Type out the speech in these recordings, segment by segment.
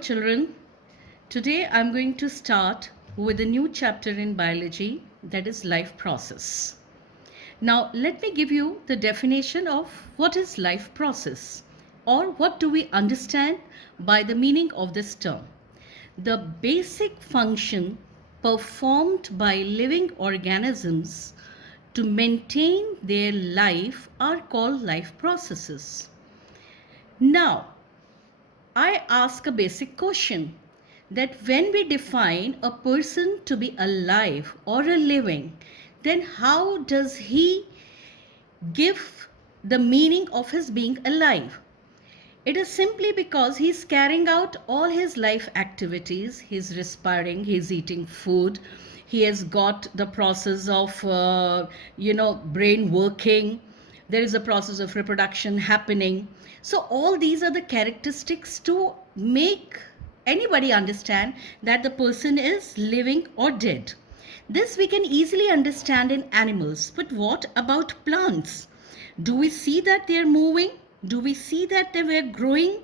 children. Today I'm going to start with a new chapter in biology, that is life process. Now let me give you the definition of what is life process, or what do we understand by the meaning of this term. The basic function performed by living organisms to maintain their life are called life processes. Now, I ask a basic question, that when we define a person to be alive or a living, then how does he give the meaning of his being alive? It is simply because he's carrying out all his life activities. He's respiring, he's eating food, he has got the process of brain working, there is a process of reproduction happening. So all these are the characteristics to make anybody understand that the person is living or dead. This we can easily understand in animals, but what about plants? Do we see that they are moving? Do we see that they were growing?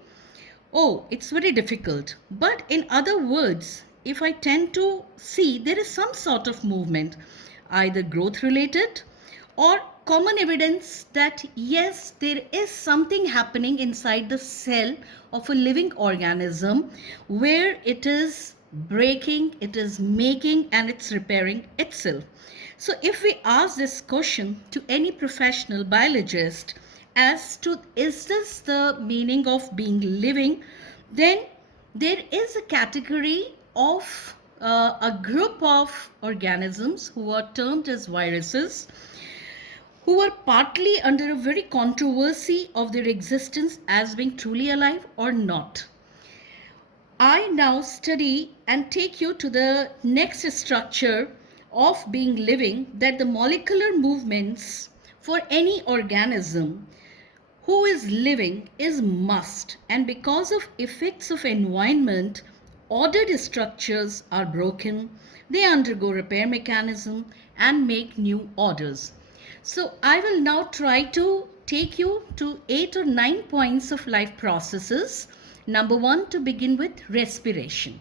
Oh, it's very difficult. But in other words, if I tend to see there is some sort of movement, either growth related or common evidence that yes, there is something happening inside the cell of a living organism where it is breaking, it is making, and it's repairing itself. So if we ask this question to any professional biologist as to is this the meaning of being living, then there is a category of a group of organisms who are termed as viruses, who are partly under a very controversy of their existence as being truly alive or not. I now study and take you to the next structure of being living, that the molecular movements for any organism who is living is must, and because of effects of environment, ordered structures are broken, they undergo repair mechanism and make new orders. So I will now try to take you to 8 or 9 points of life processes. Number 1, to begin with, respiration.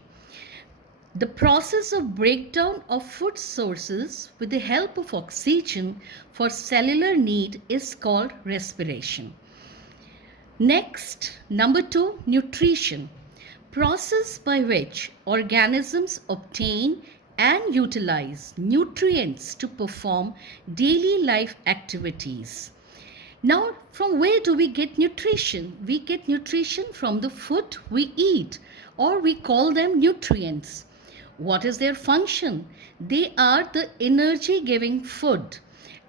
The process of breakdown of food sources with the help of oxygen for cellular need is called respiration. Next, number 2, nutrition. Process by which organisms obtain and utilize nutrients to perform daily life activities. Now, from where do we get nutrition? We get nutrition from the food we eat, or we call them nutrients. What is their function? They are the energy giving food,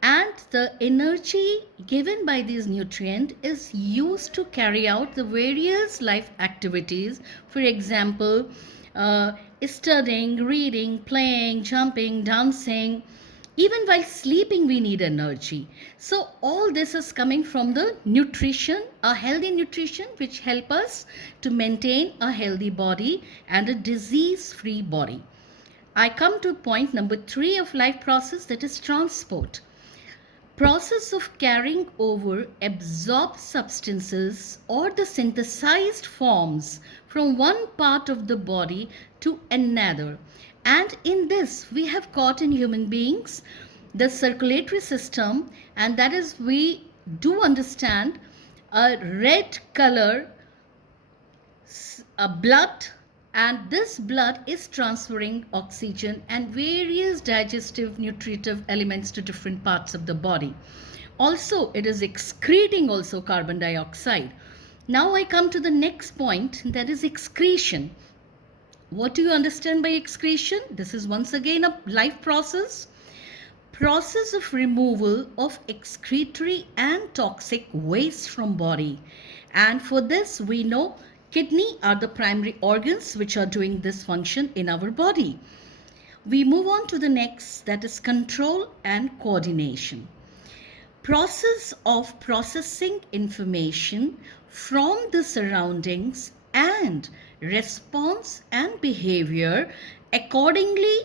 and the energy given by these nutrients is used to carry out the various life activities. For example, studying, reading, playing, jumping, dancing. Even while sleeping, we need energy. So all this is coming from the nutrition, a healthy nutrition which help us to maintain a healthy body and a disease-free body. I come to point number 3 of life process, that is transport. Process of carrying over absorbed substances or the synthesized forms from one part of the body to another. And in this, we have got in human beings the circulatory system, and that is, we do understand a red color, a blood, and this blood is transferring oxygen and various digestive nutritive elements to different parts of the body. Also, it is excreting also carbon dioxide. Now I come to the next point, that is excretion. What do you understand by excretion? This is once again a life process. Process of removal of excretory and toxic waste from body. And for this, we know kidney are the primary organs which are doing this function in our body. We move on to the next, that is control and coordination. Process of processing information from the surroundings and response and behavior accordingly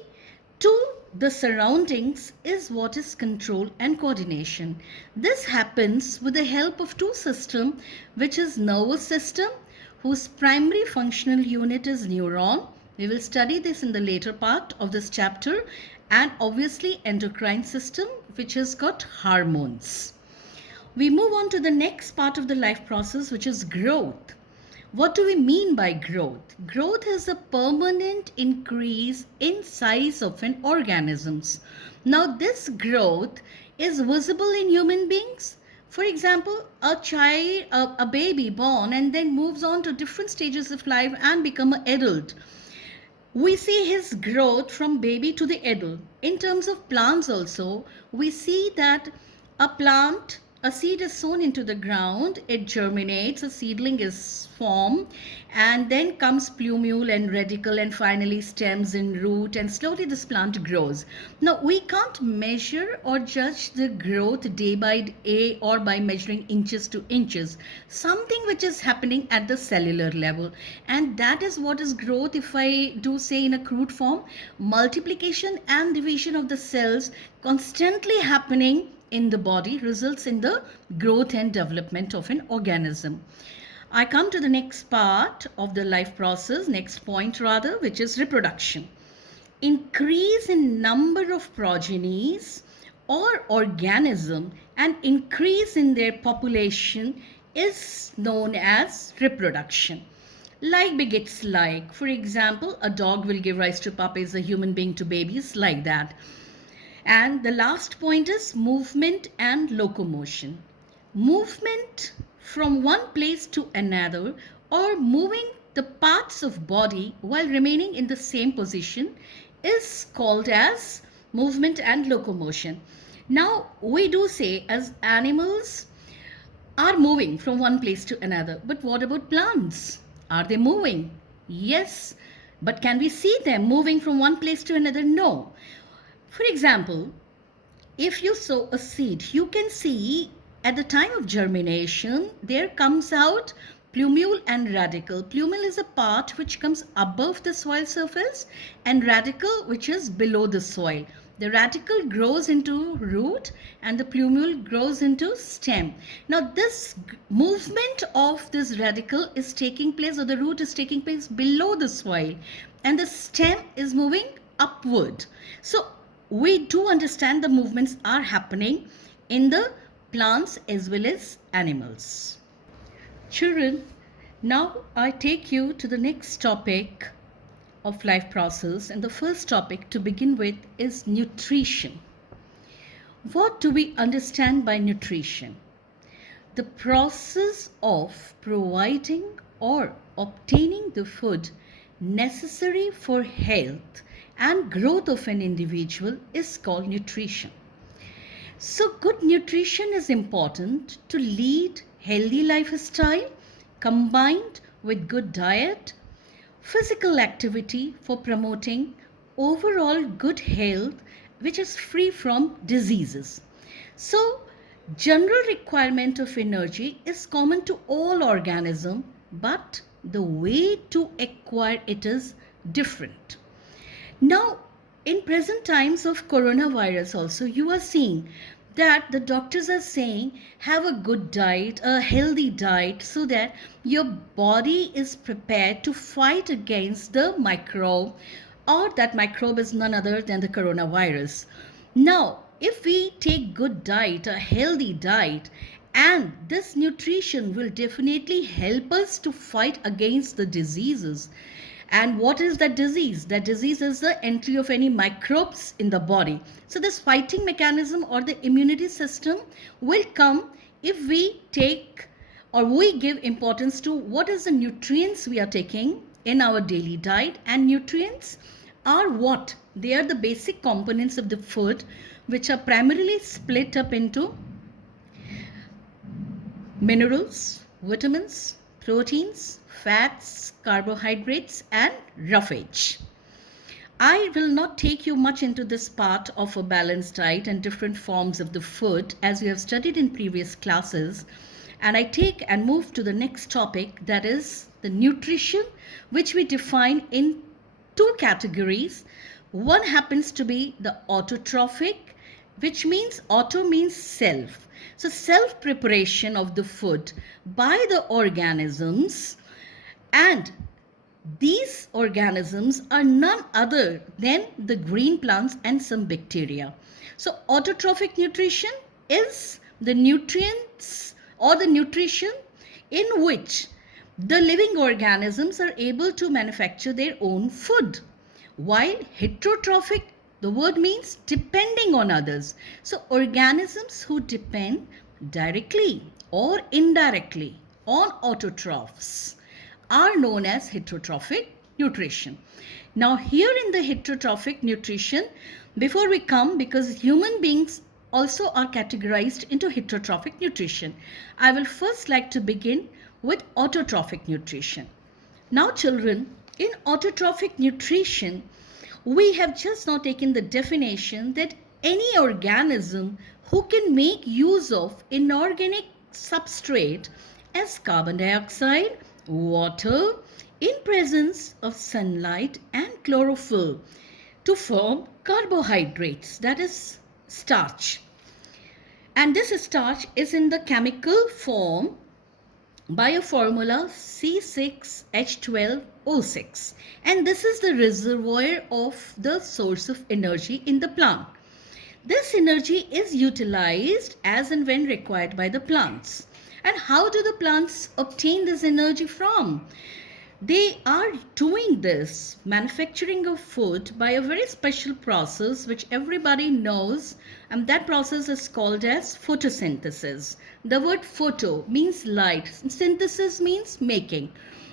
to the surroundings is what is control and coordination. This happens with the help of two systems, which is nervous system, whose primary functional unit is neuron. We will study this in the later part of this chapter. And obviously endocrine system, which has got hormones. We move on to the next part of the life process, which is growth. What do we mean by growth? Growth is a permanent increase in size of an organisms. Now this growth is visible in human beings. For example, a child, a baby born and then moves on to different stages of life and become an adult. We see his growth from baby to the adult. In terms of plants also, we see that a plant, a seed is sown into the ground, it germinates, a seedling is formed, and then comes plumule and radicle and finally stems and root, and slowly this plant grows. Now we can't measure or judge the growth day by day or by measuring inches to inches. Something which is happening at the cellular level, and that is what is growth. If I do say in a crude form, multiplication and division of the cells constantly happening in the body results in the growth and development of an organism. I come to the next part of the life process, next point rather, which is reproduction. Increase in number of progenies or organism and increase in their population is known as reproduction. Like begets like. For example, a dog will give rise to puppies, a human being to babies, like that. And the last point is movement and locomotion. Movement from one place to another or moving the parts of body while remaining in the same position is called as movement and locomotion. Now we do say as animals are moving from one place to another, but what about plants? Are they moving? Yes, but can we see them moving from one place to another? No. For example, if you sow a seed, you can see at the time of germination, there comes out plumule and radicle. Plumule is a part which comes above the soil surface and radicle which is below the soil. The radicle grows into root and the plumule grows into stem. Now this movement of this radicle is taking place, or the root is taking place below the soil, and the stem is moving upward. So we do understand the movements are happening in the plants as well as animals. Children, now I take you to the next topic of life process, and the first topic to begin with is nutrition. What do we understand by nutrition? The process of providing or obtaining the food necessary for health and growth of an individual is called nutrition. So good nutrition is important to lead healthy lifestyle combined with good diet, physical activity for promoting overall good health which is free from diseases. So general requirement of energy is common to all organisms, but the way to acquire it is different. Now, in present times of coronavirus also, you are seeing that the doctors are saying have a good diet, a healthy diet, so that your body is prepared to fight against the microbe, or that microbe is none other than the coronavirus. Now, if we take good diet, a healthy diet, and this nutrition will definitely help us to fight against the diseases. And what is that disease? That disease is the entry of any microbes in the body. So this fighting mechanism or the immunity system will come if we take or we give importance to what is the nutrients we are taking in our daily diet. And nutrients are what? They are the basic components of the food which are primarily split up into minerals, vitamins, proteins, fats, carbohydrates, and roughage. I will not take you much into this part of a balanced diet and different forms of the food as we have studied in previous classes. And I take and move to the next topic, that is the nutrition, which we define in two categories. One happens to be the autotrophic, which means auto means self. So self preparation of the food by the organisms And these organisms are none other than the green plants and some bacteria. So, autotrophic nutrition is the nutrients or the nutrition in which the living organisms are able to manufacture their own food. While heterotrophic, the word means depending on others. So, organisms who depend directly or indirectly on autotrophs are known as heterotrophic nutrition. Now, here in the heterotrophic nutrition, before we come, because human beings also are categorized into heterotrophic nutrition, I will first like to begin with autotrophic nutrition. Now, children, in autotrophic nutrition, we have just now taken the definition that any organism who can make use of inorganic substrate as carbon dioxide, water, in presence of sunlight and chlorophyll to form carbohydrates, that is starch. And this starch is in the chemical form by a formula C6H12O6, and this is the reservoir of the source of energy in the plant. This energy is utilized as and when required by the plants. And how do the plants obtain this energy from? They are doing this manufacturing of food by a very special process which everybody knows, and that process is called as photosynthesis. The word photo means light, synthesis means making.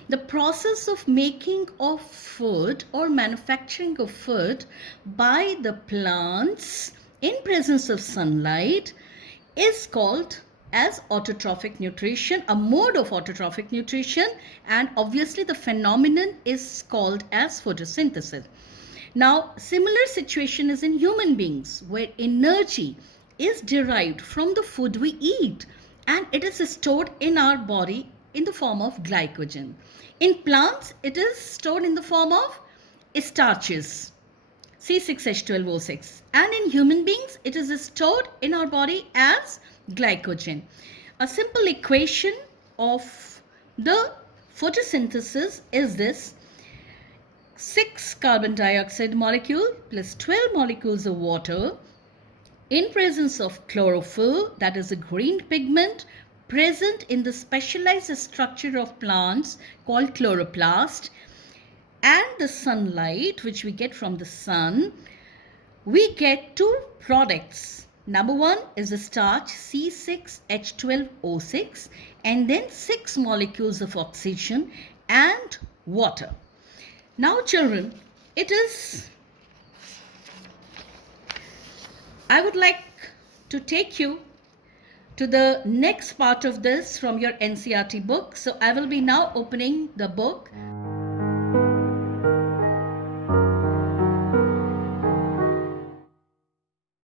The process of making of food or manufacturing of food by the plants in presence of sunlight is called as autotrophic nutrition, a mode of autotrophic nutrition, and obviously the phenomenon is called as photosynthesis. Now, similar situation is in human beings where energy is derived from the food we eat and it is stored in our body in the form of glycogen. In plants, it is stored in the form of starches, C6H12O6, and in human beings, it is stored in our body as glycogen. A simple equation of the photosynthesis is this: 6 carbon dioxide molecule plus 12 molecules of water in presence of chlorophyll, that is a green pigment present in the specialized structure of plants called chloroplast, and the sunlight which we get from the sun, we get two products. Number 1 is the starch C6H12O6, and then 6 molecules of oxygen and water. Now children, I would like to take you to the next part of this from your NCERT book. So I will be now opening the book